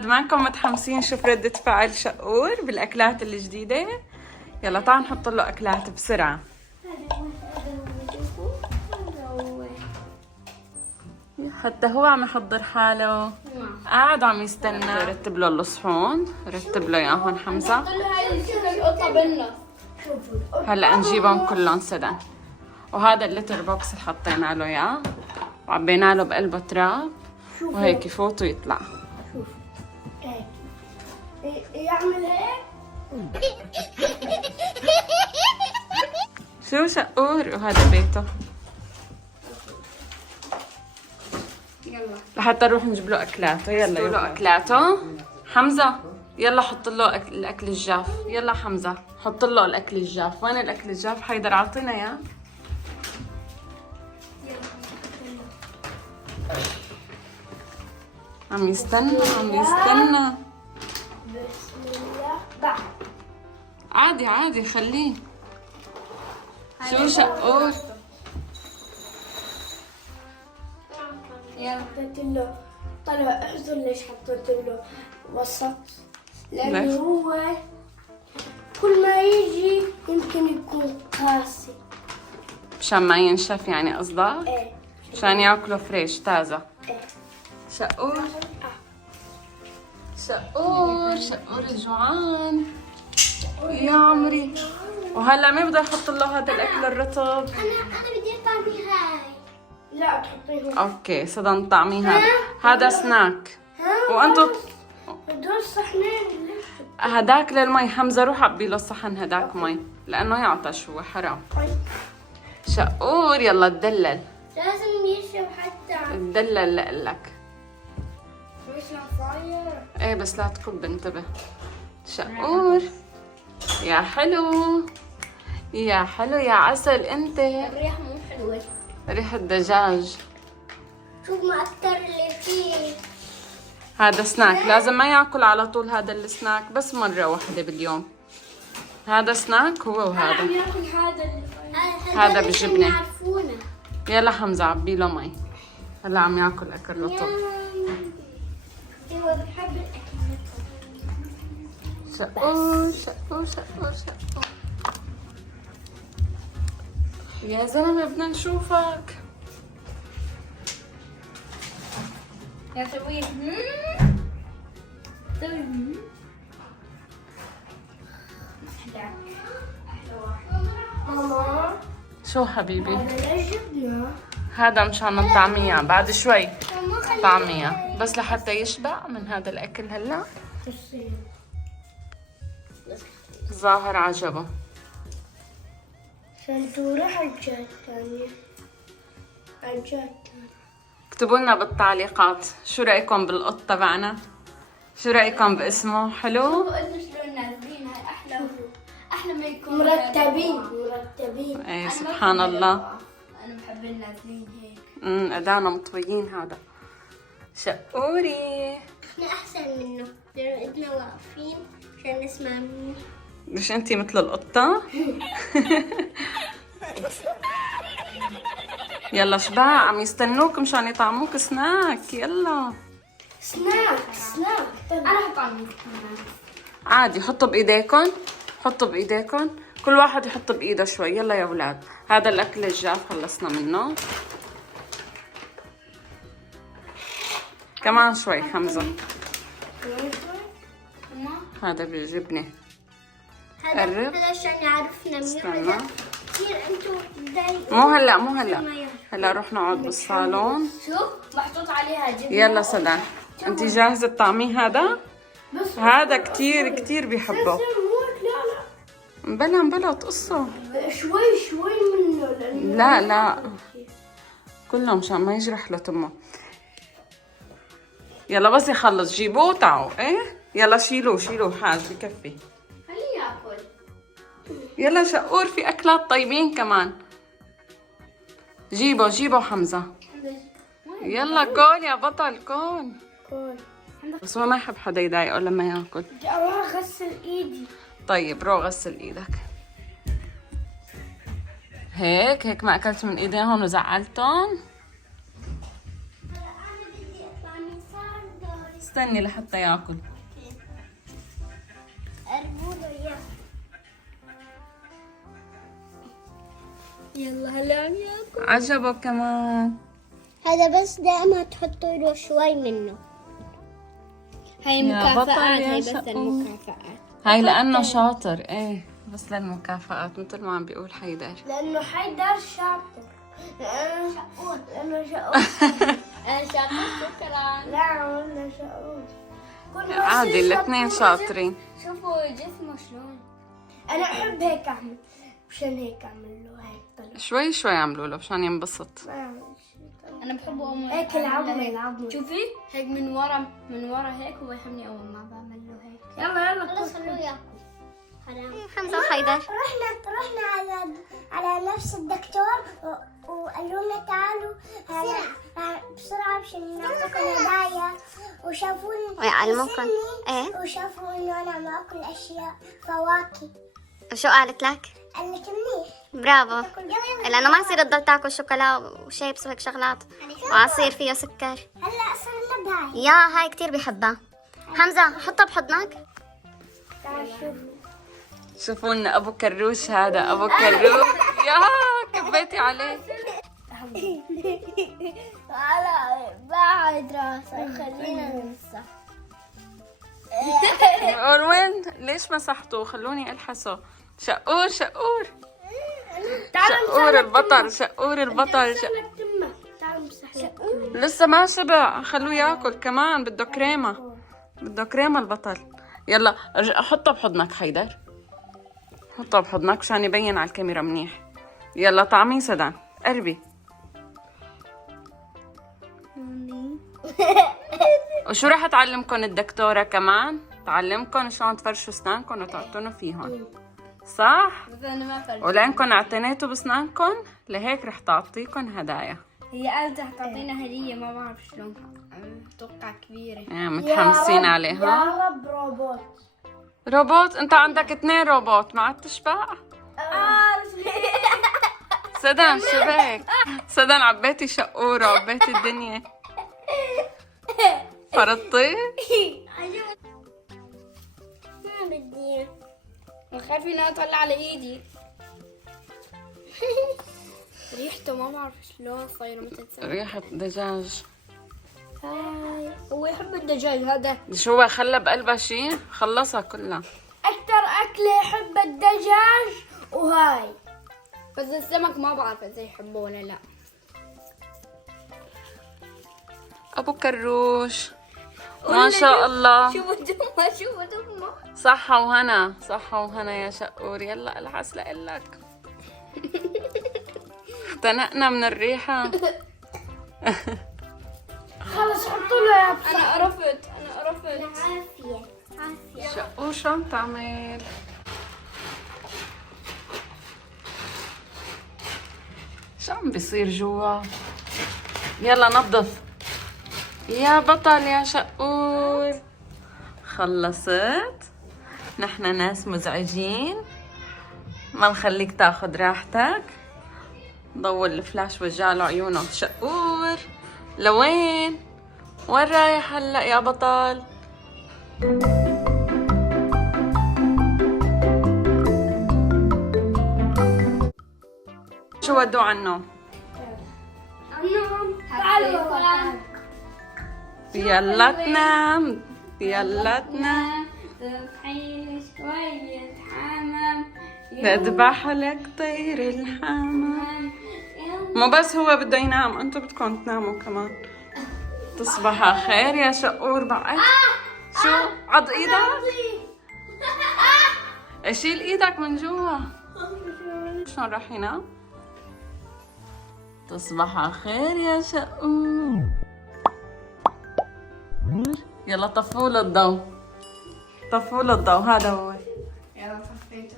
معكم متحمسين نشوف ردة فعل شقور بالأكلات الجديدة. يلا تعال نحط له أكلات بسرعة. حتى هو عم يحضر حاله، قاعد عم يستنى. رتب له الصحون، رتب له اياهم حمزة. هلا نجيبهم كلهم سدن. وهذا اللتر بوكس اللي حطينا له اياه وعبينا له بقلبه تراب وهيك يفوت ويطلع. شوف هيك يعمل هيك. شو شقور؟ وهذا بيته. يلا لحتى نروح نجيب له اكلاته. يلا له اكلاته. حمزة يلا حط له الاكل الجاف. يلا حمزة حط له الاكل الجاف. وين الاكل الجاف؟ حيدر اعطينا اياه. عم يستنى عم يستنى. بسم الله. بعد عادي عادي خليه. شو شقور؟ حطيت له طلع احذر ليش حطيت له وسط، لانه ليش؟ هو كل ما يجي يمكن يكون قاسي. مشان ما ينشف يعني قصدك؟ ايه مشان ياكله فريش طازة. ايه. شقور شقور شقور جوعان يا عمري. وهلا مين بده يحط له هذا الاكل الرطب؟ انا بدي اطعمي هاي. لا تحطيه. اوكي صدم طعمي هذا سناك. وانتو دول صحنين. هداك للمي. حمزة روح عبي له الصحن هداك مي لانه يعطش هو حرام. شقور يلا تدلل. لازم يشرب حتى. تدلل لك. مش صاير. ايه بس لا تكب انتبه. شقور يا حلو يا حلو يا عسل انت. الريحة مو حلوة. ريحة دجاج. شوف ما أكتر اللي فيه. هذا سناك لازم ما ياكل على طول. هذا السناك بس مرة واحدة باليوم. هذا سناك هو وهذا. عم ياكل هذا هذا بالجبنة. يعرفونه. يلا حمزة عبي له مي. هلا عم ياكل اكل رطب. هو بحب الأكل. شقور شقور شقور شقور. يا زلمة بدنا نشوفك. يا سويت. ماما شو حبيبي؟ هذا جبنة. هذا مشان الطعمية بعد شوي. طعمية بس لحتى يشبع من هذا الأكل. هلا ظاهر عجبه. عشان راح الجهة الثانية. الجهة الثانية. اكتبوا لنا بالتعليقات شو رأيكم بالقط تبعنا؟ شو رأيكم باسمه؟ حلو؟ انتوا شلون نازلين. هاي احلى ما يكون مرتبين. ايه سبحان الله. انا بحب النازلين هيك. أدانا مطويين. هذا شقوري. احنا احسن منه لانه احنا واقفين عشان نسمع منه. مش انتي مثل القطة؟ يلا شبع عم يستنوك مشان يطعموك سناك. يلا سناك. انا حطعمي. عادي حطوا بايديكم. حطوا بايديكم. كل واحد يحط بايده شوي. يلا يا اولاد هذا الاكل الجاف خلصنا منه. كمان شوي حمزة. هذا بالجبنة. قرب. هذا عشان يعرفنا استنى. كثير انتوا مو هلا هلا روح نقعد بالصالون. شوف محطوط عليها جبنة. يلا سدان انتي جاهزة الطعمية؟ هذا بس هذا كتير بيحبه. بلا تقصه شوي منه لا كله مشان ما يجرح له تمه. يلا بس يخلص جيبوه وتعوا. ايه يلا شيلوه حاج بكفي. خليه ياكل. يلا شقور في اكلات طيبين كمان. جيبوا حمزة. يلا كول يا بطل كول. بس هو ما يحب حدا يضايقه لما ياكل. بدي اروح اغسل ايدي. طيب روح غسل ايدك. هيك ما اكلت من ايديهم وزعلتهم. استني لحتى ياكل. ارجوله اياه. يلا هلا عم ياكل. عجبك كمان. هذا بس دائما تحطوا له شوي منه. هاي يا بطل مكافآت، يا هاي بس شقوق. المكافآت. هاي لأنه شاطر، ايه بس للمكافآت مثل ما عم بيقول حيدر. لأنه حيدر شاطر. لأنه شقوق. لأنه شقوق. أنا شاطر شكرا. لا والله شقوق. عادي الاثنين شاطرين. شوفوا جسمه شلون. أنا أحب هيك أعمل. مشان هيك أعمل له هيك طلع. شوي شوي عملوا له مشان ينبسط. أنا بحبه هيك العظمة. شوفي هيك من ورا هيك هو يحبني أول ما بعمل له هيك. يلا خلص خلوه ياكل. حمزة وحيدر رحنا على نفس الدكتور وقالوا لنا تعالوا بسرعة عشان نعطيكم هدايا وشافوني ويعلموكم. ايه وشافوا انه انا عم اكل اشياء فواكه. وشو قالت لك؟ قال لك منيح برافو، يلا لأنه ما يصير تضل تاكل شوكولا وشيبس وهيك شغلات وعصير فيه سكر. هلا صرنا بهاي. يا هاي كتير بحبها. حمزة حطها بحضنك. تعال شوف. شوفوا لنا ابو كروش، هذا ابو كروش. يا كبيتي عليه. تعال بعد راسك خلينا نمسح. وين ليش مسحتوه؟ خلوني الحسه. شقور شقور شقور البطل، شقور البطل. تعال نمسح لك. لسه ما شبع، خلوه ياكل كمان. بده كريمه، بده كريمه البطل. يلا حطه بحضنك حيدر، حطه بحضنك مشان يبين على الكاميرا منيح. يلا طعميه سدان، قربي. وشو رح تعلمكم الدكتورة كمان؟ تعلمكم شلون تفرشوا اسنانكم وتعطونوا فيهم، صح؟ بس انا ما فرق. ولانكم اعتنيتوا باسنانكم لهيك رح تعطيكم هدايا. هي قالت رح تعطينا هدية ما بعرف شلون. اتوقع كبيرة. متحمسين عليها. يا رب روبوت. روبوت؟ انت عندك 2 روبوت، ما عاد تشبع؟ سدان شبك، سدان عبيتي شقورة، عبيتي الدنيا. فرطي؟ ما بدي. بخاف اني اطلع على ايدي. ريحته ما بعرف شلون صايره مثل ريحة دجاج. هاي هو يحب الدجاج هذا. شو خلى بقلبها شي؟ خلصها كلها. اكثر اكله يحب الدجاج وهاي. بس السمك ما بعرف اذا يحبه ولا لا. ابو كروش ما شاء الله. شوفوا دمه شوفوا دمه. صحة وهنا، صحة وهنا يا شقور. يلا العس لإلك. اختنقنا من الريحة. خلص حطوا له يا بصراحة. انا قرفت عافية عافية. شقور شو عم تعمل؟ شو عم بيصير جوا؟ يلا نظف يا بطل يا شقور. خلصت؟ نحن ناس مزعجين، ما نخليك تاخد راحتك. ضوي الفلاش وجعله عيونه. شقور لوين؟ وين رايح هلا يا بطل؟ شو ودوا عنه؟ تعالوا يلا تنام، يلا تنام. تصحي شوية حمام. نذبح لك طير الحمام. مو بس هو بده ينام، انتو بدكم تناموا كمان. تصبح على خير يا شقور بعد. شو عض ايدك؟ اشيل ايدك من جوا. شلون راح ينام؟ تصبح على خير يا شقور. يلا طفوا له الضوء، طفوا له الضوء. هذا هو. يلا صفيته.